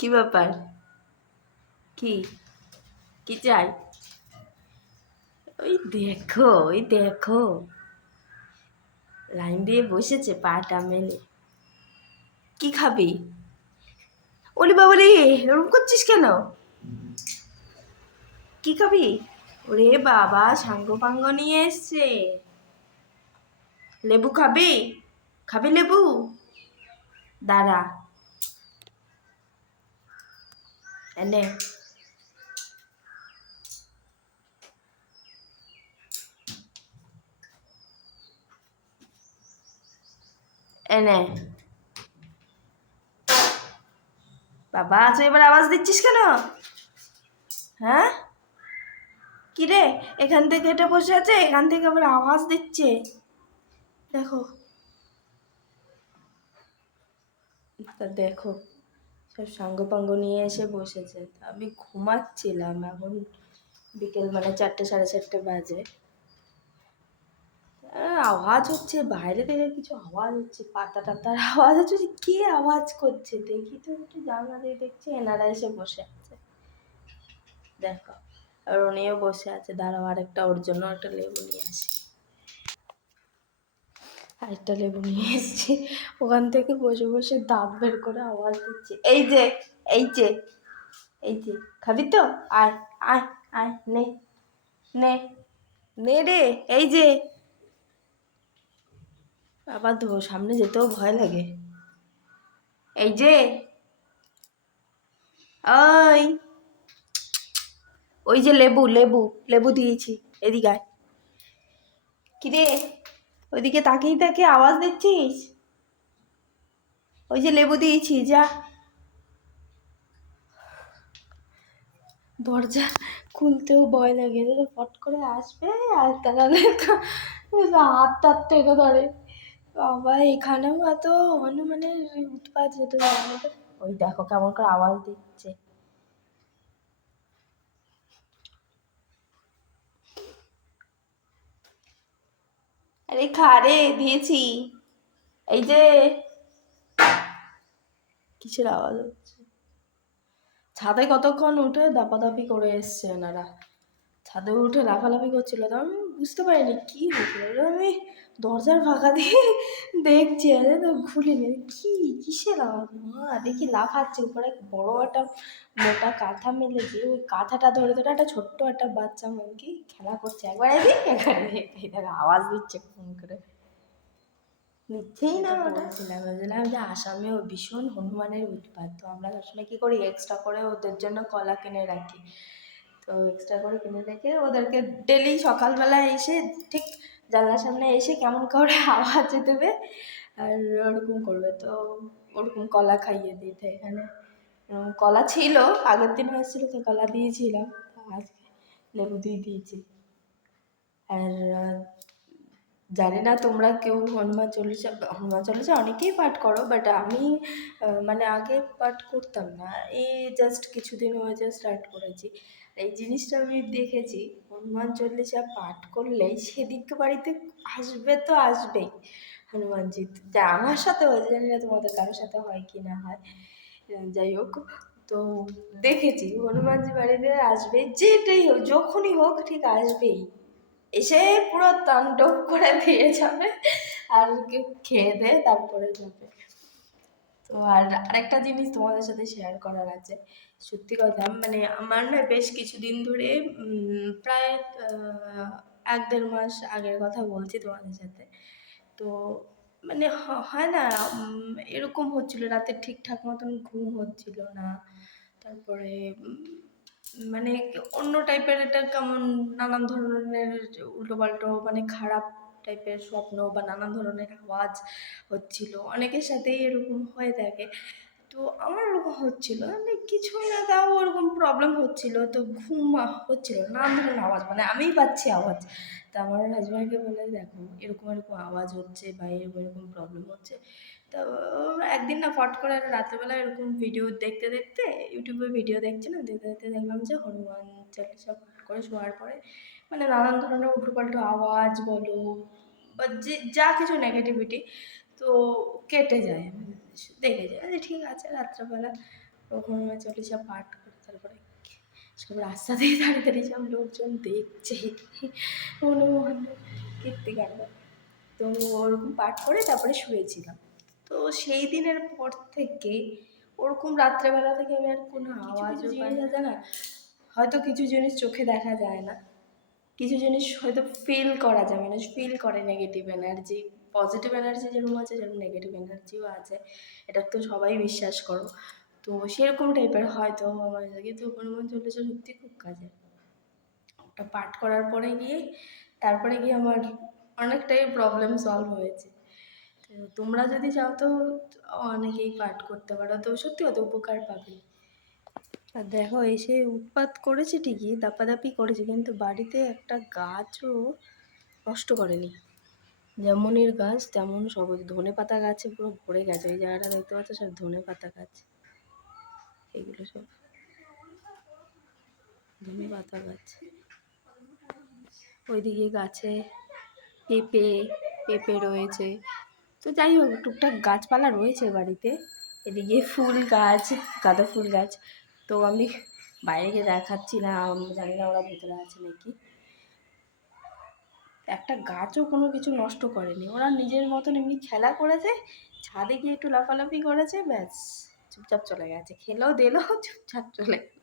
কি ব্যাপার? কি কি চাই? ওই দেখো লাইন দিয়ে বসেছে পাটা মেলে। কি খাবি? ওরে বাবা রে, এরকম করছিস কেন? কি খাবি? ওরে বাবা, সাঙ্গ পাঙ্গ নিয়ে এসছে। লেবু খাবি? খাবি লেবু? দাঁড়া, এনে এনে বাবা, তুই এবার আওয়াজ দিচ্ছিস কেন? হ্যাঁ, কি রে? এখান থেকে এটা বসে আছে, এখান থেকে আবার আওয়াজ দিচ্ছে। দেখো, তা দেখো, সব সাঙ্গ পাঙ্গ নিয়ে এসে বসেছে। আমি ঘুমাচ্ছিলাম, এখন বিকেল মানে 4টে 4:30 বাজে। আওয়াজ হচ্ছে বাইরে থেকে, কিছু আওয়াজ হচ্ছে, পাতা টাতার আওয়াজ হচ্ছে। কে আওয়াজ করছে দেখি তো, একটু জানলা দিয়ে দেখছি এনারা এসে বসে আছে। দেখো, আর উনিও বসে আছে। দাঁড়াও, আরেকটা ওর জন্য একটা লেবু নিয়ে আসি। আরেকটা লেবু নিয়ে এসেছি। ওখান থেকে বসে বসে দাঁত বের করে আওয়াজ দিচ্ছে। এই যে, এই যে, এই যে, খাবি তো? আয়, আয়, আয়, নে, নে, নে রে। এই যে, আবার তো সামনে যেতেও ভয় লাগে। এই যে, ওই, ওই যে লেবু, লেবু, লেবু দিয়েছি। এদিকে আয়। কিরে, ওইদিকে তাকিয়ে তাকিয়ে আওয়াজ দিচ্ছিস? ওই যে লেবু দিয়েছি, যা। দরজা খুলতেও ভয় লাগে, তো ফট করে আসবে আর তাহলে হাত টাত টেনে ধরে। বাবা, এখানেও এত হনুমানের উৎপাত যেতে। ওই দেখো কেমন করে আওয়াজ দিচ্ছে। আরে খা রে, দিয়েছি। এই যে, কিসের আওয়াজ হচ্ছে? ছাদে কতক্ষণ উঠে দাপাদাপি করে এসছে এনারা। ছাদে উঠে লাফালাফি করছিল, তো আমি বুঝতে পারিনি কি হয়েছিল। এবার আমি দরজার ফাঁকা দিয়ে দেখছি, আরে তো খুলিনি। কি, কিসের আওয়াজ? মা দেখি লাফাচ্ছে, উপরে বড় একটা মোটা কাঁথা মেলেছে, ওই কাঁথাটা ধরে ধরে একটা ছোট্ট একটা বাচ্চা মুরগি খেলা করছে। একবার এদিক একবার এদিক, এই দেখো আওয়াজ দিচ্ছে ফোন করে। নিচ্ছেই না। বলছিলাম যে আসামেও ভীষণ হনুমানের উৎপাত। তো আমরা সবসময় কী করি, এক্সট্রা করে ওদের জন্য কলা কিনে রাখি। তো এক্সট্রা করে কিনে রেখে ওদেরকে ডেলি সকালবেলা এসে ঠিক জানলার সামনে এসে কেমন করে আওয়াজ দেবে আর ওরকম করবে। তো ওরকম কলা খাইয়ে দিতে এখানে। কলা ছিল, আগের দিন হয়েছিল, তো কলা দিয়েছিলাম। আজকে লেবু দিয়ে দিয়েছি। আর জানি না তোমরা কেউ হনুমান চল্লিশা অনেকেই পাঠ করো, বাট আমি মানে আগে পাঠ করতাম না। এই জাস্ট কিছুদিন হয়েছে স্টার্ট করেছি। এই জিনিসটা আমি দেখেছি, হনুমান চল্লিশা পাঠ করলেই সেদিকে বাড়িতে আসবে তো আসবেই হনুমানজি। যা আমার সাথে হয়েছে, জানি না তোমাদের কারোর সাথে হয় কি না হয়। যাই হোক, তো দেখেছি হনুমানজি বাড়িতে আসবে, যেটাই হোক যখনই হোক ঠিক আসবেই। এসে পুরো তাণ্ডব করে দিয়ে যাবে আর খেয়ে দিয়ে তারপরে যাবে। তো আর আরেকটা জিনিস তোমাদের সাথে শেয়ার করার আছে। সত্যি কথা, মানে আমার না বেশ কিছুদিন ধরে প্রায় 1-1.5 মাস আগের কথা বলছি তোমাদের সাথে। তো মানে হয় না, এরকম হচ্ছিল, রাতে ঠিকঠাক মতন ঘুম হচ্ছিল না। তারপরে মানে অন্য টাইপের একটা কেমন নানান ধরনের উল্টোপাল্টো, মানে খারাপ টাইপের স্বপ্ন বা নানান ধরনের আওয়াজ হচ্ছিল। অনেকের সাথেই এরকম হয়ে থাকে। তো আমার ওরকম হচ্ছিল, মানে কিছুই না, তাও ওরকম প্রবলেম হচ্ছিল। তো ঘুম হচ্ছিল না, নানান ধরনের আওয়াজ, মানে আমিই পাচ্ছি আওয়াজ। তা আমার হাজব্যান্ডকে বলে, দেখো এরকম এরকম আওয়াজ হচ্ছে বা এরকম এরকম প্রবলেম হচ্ছে। তো একদিন না ফট করে রাত্রেবেলা এরকম ভিডিও দেখতে দেখতে, ইউটিউবে ভিডিও দেখছিলাম, দেখতে দেখতে দেখলাম যে হনুমান চালিশা পাঠ করে শোয়ার পরে মানে নানান ধরনের উল্টোপাল্টো আওয়াজ বলো বা যে যা কিছু নেগেটিভিটি তো কেটে যায়। দেখে যায় যে ঠিক আছে রাত্রেবেলা হনুমান চল্লিশা পাঠ করে তারপরে সব রাস্তা দিয়ে দাঁড়িয়ে দাঁড়িয়ে সব লোকজন দেখছে হনুমান কীর্তিকাণ্ড। তো ওরকম পাঠ করে তারপরে শুয়েছিলাম। তো সেই দিনের পর থেকে ওরকম রাত্রেবেলা থেকে আমি আর কোনো আওয়াজও পাই না। হয়তো কিছু জিনিস চোখে দেখা যায় না, কিছু জিনিস হয়তো ফিল করা যায়, মানুষ ফিল করে নেগেটিভ এনার্জি। পজিটিভ এনার্জি যেরকম আছে সেরকম নেগেটিভ এনার্জিও আছে, এটা তো সবাই বিশ্বাস করো। তো সেরকম টাইপের হয়তো আমার, কিন্তু হনুমান চল্লিশা সত্যি খুব কাজে। ওটা পাঠ করার পরে গিয়ে তারপরে গিয়ে আমার অনেকটাই প্রবলেম সলভ হয়েছে। তো তোমরা যদি চাও তো অনেকেই পাঠ করতে পারো, তো সত্যি অত উপকার পাবে। আর দেখো এসে উৎপাত করেছে ঠিকই, দাপাদাপি করেছে, কিন্তু বাড়িতে একটা গাছও নষ্ট করেনি। যেমনই গাছ তেমন সবুজ, ধনে পাতা গাছে পুরো ভরে গেছে। ওই জায়গাটা দেখতে পাচ্ছ সব ধনে পাতা গাছ, এগুলো সব ধনে পাতা গাছ। ওইদিকে গাছে পেঁপে পেঁপে রয়েছে। তো যাই হোক টুকটাক গাছপালা রয়েছে বাড়িতে। এদিকে ফুল গাছ, গাঁদা ফুল গাছ। তো আমি বাইরে গিয়ে দেখাচ্ছি না, জানি না ওরা ভেতরে আছে নাকি। একটা গাছও কোনো কিছু নষ্ট করেনি, ওরা নিজের মতন এমনি খেলা করেছে, ছাদে গিয়ে একটু লাফালাফি করেছে, ব্যাস চুপচাপ চলে গেছে, খেলো দিলো চুপচাপ চলে গেল।